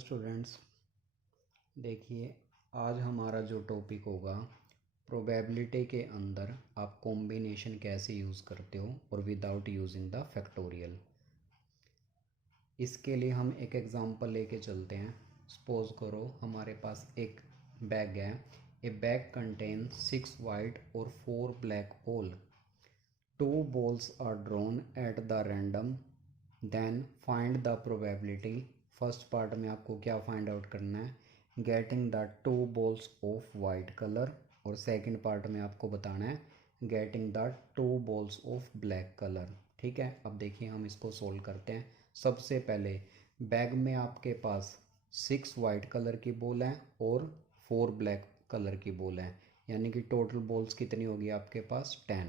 Students, देखिए आज हमारा जो टॉपिक होगा प्रोबेबिलिटी के अंदर आप कॉम्बिनेशन कैसे यूज़ करते हो और विदाउट यूजिंग द फैक्टोरियल। इसके लिए हम एक एग्जांपल लेके चलते हैं। सपोज करो हमारे पास एक बैग है। ए बैग कंटेन 6 वाइट और 4 black ball. 2 balls are drawn at the random, then find the probability. First part में आपको क्या फाइंड आउट करना है, getting the 2 balls of white colour, और सेकंड पार्ट में आपको बताना है getting the 2 balls of black colour. ठीक है, अब देखिए हम इसको सोल्व करते हैं। सबसे पहले बैग में आपके पास 6 वाइट कलर की बॉल है और 4 ब्लैक कलर की बॉल है, यानी कि टोटल बॉल्स कितनी होगी आपके पास 10।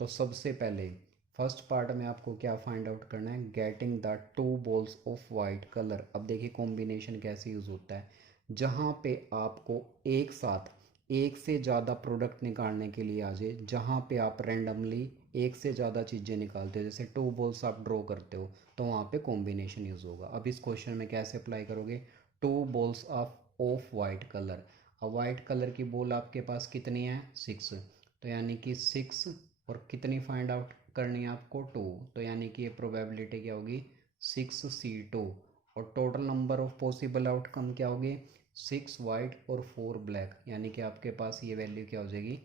तो सबसे पहले फर्स्ट पार्ट में आपको क्या फाइंड आउट करना है, getting the 2 balls of white colour. अब देखिए कॉम्बिनेशन कैसे यूज़ होता है, जहाँ पे आपको एक साथ एक से ज़्यादा प्रोडक्ट निकालने के लिए आ जाए, जहाँ पे आप रैंडमली एक से ज़्यादा चीज़ें निकालते हो, जैसे 2 balls आप ड्रॉ करते हो तो वहाँ पे कॉम्बिनेशन यूज़ होगा। अब इस क्वेश्चन में कैसे अप्लाई करोगे, 2 balls ऑफ वाइट कलर। अब वाइट कलर की बॉल आपके पास कितनी है 6, तो यानी कि 6 और कितनी फाइंड आउट करनी है आपको 2, तो यानी कि ये प्रोबेबिलिटी क्या होगी 6C2। और total number of possible outcome क्या होगी 6 वाइट और 4 ब्लैक, यानी कि आपके पास ये वैल्यू क्या हो जाएगी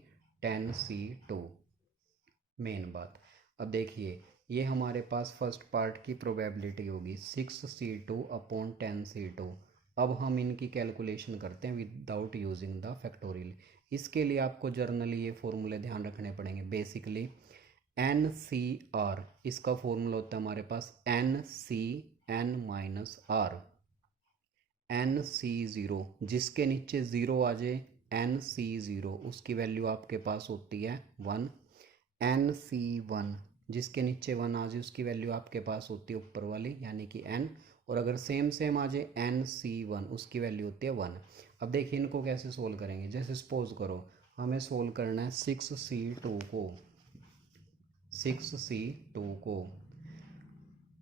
10C2। मेन बात, अब देखिए ये हमारे पास फर्स्ट पार्ट की प्रोबेबिलिटी होगी 6C2 अपॉन 10C2। अब हम इनकी कैलकुलेशन करते हैं विदाउट यूजिंग द फैक्टोरियल। इसके लिए आपको जर्नली ये फॉर्मूले ध्यान रखने पड़ेंगे। बेसिकली NCR, इसका फॉर्मूला होता है हमारे पास NCN-R। NC0 जिसके नीचे ज़ीरो आ जाए, NC0 उसकी वैल्यू आपके पास होती है 1। NC1 जिसके नीचे 1 आ जाए उसकी वैल्यू आपके पास होती है ऊपर वाली, यानी कि N। और अगर सेम सेम आ जाए NC1 उसकी वैल्यू होती है 1। अब देखिए इनको कैसे सोल्व करेंगे। जैसे सपोज करो हमें सोल्व करना है 6C2 को।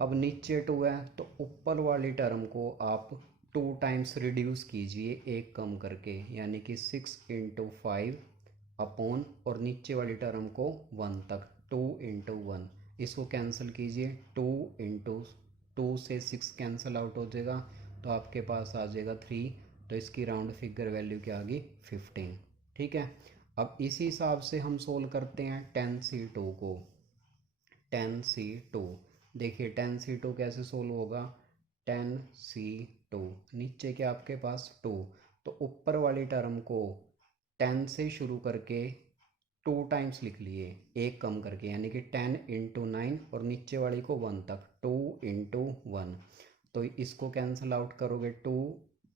अब नीचे 2 है तो ऊपर वाली टर्म को आप 2 टाइम्स रिड्यूस कीजिए एक कम करके, यानी कि 6 इंटू 5 अपॉन, और नीचे वाली टर्म को 1 तक 2 इंटू 1। इसको कैंसिल कीजिए, 2 इंटू 2 से 6 कैंसिल आउट हो जाएगा तो आपके पास आ जाएगा 3। तो इसकी राउंड फिगर वैल्यू क्या आ गई 15। ठीक है, अब इसी हिसाब से हम सोल्व करते हैं 10C2 को। 10C2 देखिए 10C2 कैसे सोल्व होगा, 10C2 नीचे के आपके पास 2, तो ऊपर वाली टर्म को 10 से शुरू करके 2 टाइम्स लिख लिए एक कम करके, यानी कि 10 इंटू 9, और नीचे वाली को 1 तक 2 इंटू 1। तो इसको कैंसिल आउट करोगे 2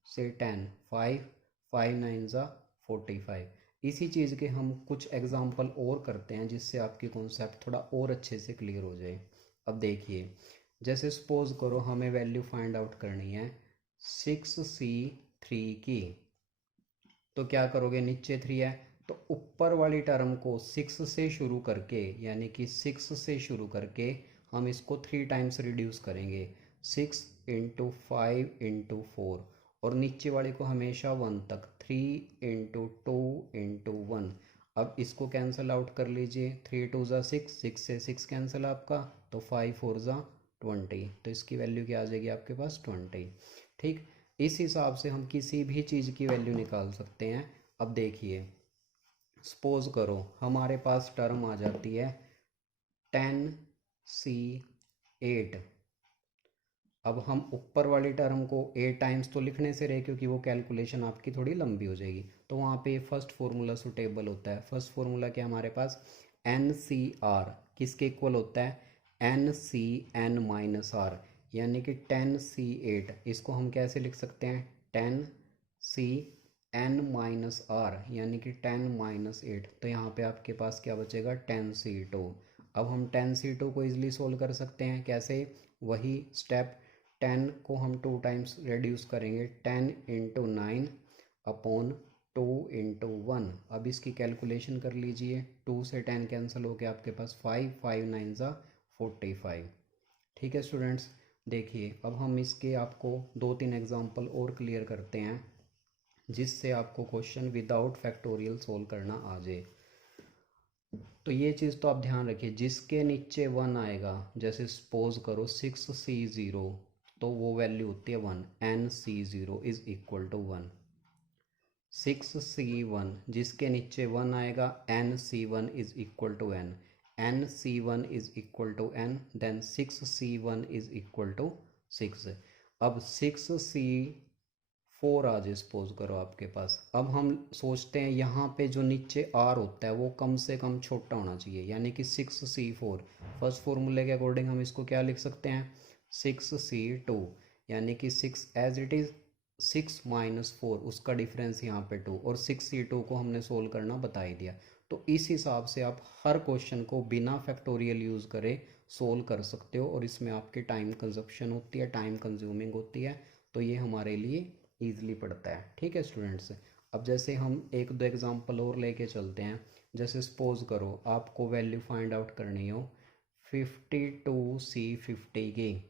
से 10 5 5 9 ज़ा 45। इसी चीज़ के हम कुछ एग्जांपल और करते हैं जिससे आपकी कॉन्सेप्ट थोड़ा और अच्छे से क्लियर हो जाए। अब देखिए जैसे सपोज करो हमें वैल्यू फाइंड आउट करनी है 6C3 की, तो क्या करोगे, नीचे 3 है तो ऊपर वाली टर्म को 6 से शुरू करके, यानी कि 6 से शुरू करके हम इसको 3 टाइम्स रिड्यूस करेंगे, 6 इंटू 5 इंटू 4, और नीचे वाले को हमेशा 1 तक 3 इंटू 2 इंटू 1। अब इसको कैंसिल आउट कर लीजिए, 3 2 ज़ा 6, 6 से 6 कैंसिल आपका, तो 5 4 ज़ा 20, तो इसकी वैल्यू क्या आ जाएगी आपके पास 20। ठीक, इस हिसाब से हम किसी भी चीज़ की वैल्यू निकाल सकते हैं। अब देखिए सपोज करो हमारे पास टर्म आ जाती है 10C8। अब हम ऊपर वाली टर्म को 8 टाइम्स तो लिखने से रहे, क्योंकि वो कैलकुलेशन आपकी थोड़ी लंबी हो जाएगी, तो वहाँ पे फर्स्ट फार्मूला सुटेबल होता है। फर्स्ट फार्मूला क्या हमारे पास, NCR किसके इक्वल होता है, NCN-R, यानी कि 10C8। इसको हम कैसे लिख सकते हैं, 10CN-R, यानी कि 10-8। तो यहाँ पे आपके पास क्या बचेगा 10C2। अब हम 10C2 को ईजिली सोल्व कर सकते हैं, कैसे, वही स्टेप, 10 को हम 2 टाइम्स रिड्यूस करेंगे, 10 इंटू 9 अपॉन 2 इंटू 1। अब इसकी कैलकुलेशन कर लीजिए, 2 से 10 कैंसिल हो गया आपके पास 5 5 9 ज़ा 45। ठीक है स्टूडेंट्स, देखिए अब हम इसके आपको 2-3 एग्जांपल और क्लियर करते हैं जिससे आपको क्वेश्चन विदाउट फैक्टोरियल सोल्व करना आ जाए। तो ये चीज़ तो आप ध्यान रखिए, जिसके नीचे 1 आएगा, जैसे सपोज करो 6C0, तो वो वैल्यू होती है 1, NC0 is equal to 1। 6C1 जिसके नीचे 1 आएगा, NC1 is equal to n, NC1 is equal to n, then 6C1 is equal to 6। अब 6C4 आ जाए सपोज करो आपके पास। अब हम सोचते हैं यहाँ पे जो नीचे r होता है वो कम से कम छोटा होना चाहिए, यानी कि 6C4। फर्स्ट फॉर्मूले के अकॉर्डिंग हम इसको क्या लिख सकते हैं, 6C2, यानी कि 6 एज इट इज़, 6 - 4 उसका डिफरेंस यहाँ पे 2, और 6C2 को हमने सोल्व करना बता ही दिया। तो इस हिसाब से आप हर क्वेश्चन को बिना फैक्टोरियल यूज़ करे सोल्व कर सकते हो, और इसमें आपकी टाइम कंजप्शन होती है, टाइम कंज्यूमिंग होती है, तो ये हमारे लिए ईजिली पड़ता है। ठीक है स्टूडेंट्स, अब जैसे हम 1-2 एग्जांपल और लेके चलते हैं। जैसे सपोज करो आपको वैल्यू फाइंड आउट करनी हो 52C50 की।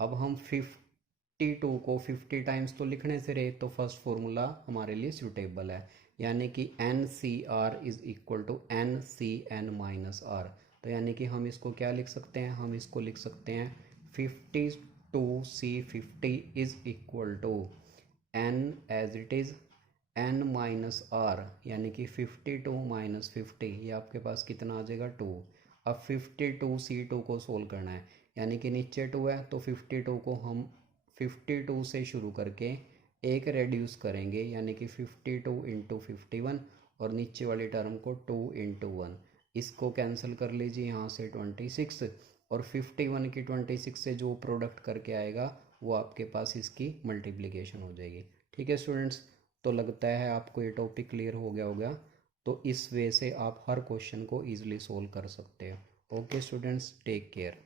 अब हम 52 को 50 टाइम्स तो लिखने से रहे, तो फर्स्ट फॉर्मूला हमारे लिए सूटेबल है, यानी कि NCR is equal to NCN-R। तो यानी कि हम इसको क्या लिख सकते हैं, हम इसको लिख सकते हैं 52C50 is equal to N as it is N-R, यानी कि 52 - 50, ये आपके पास कितना आ जाएगा 2। अब 52C2 को सोल्व करना है, यानी कि नीचे 2 है तो 52 को हम 52 से शुरू करके एक रेड्यूस करेंगे, यानी कि 52 × 51, और नीचे वाली टर्म को 2 × 1, इसको कैंसिल कर लीजिए यहाँ से 26, और 51 की 26 से जो प्रोडक्ट करके आएगा वो आपके पास इसकी मल्टीप्लिकेशन हो जाएगी। ठीक है स्टूडेंट्स, तो लगता है आपको ये टॉपिक क्लियर हो गया होगा। तो इस वे से आप हर क्वेश्चन को ईजिली सोल्व कर सकते हो। Okay students, take care.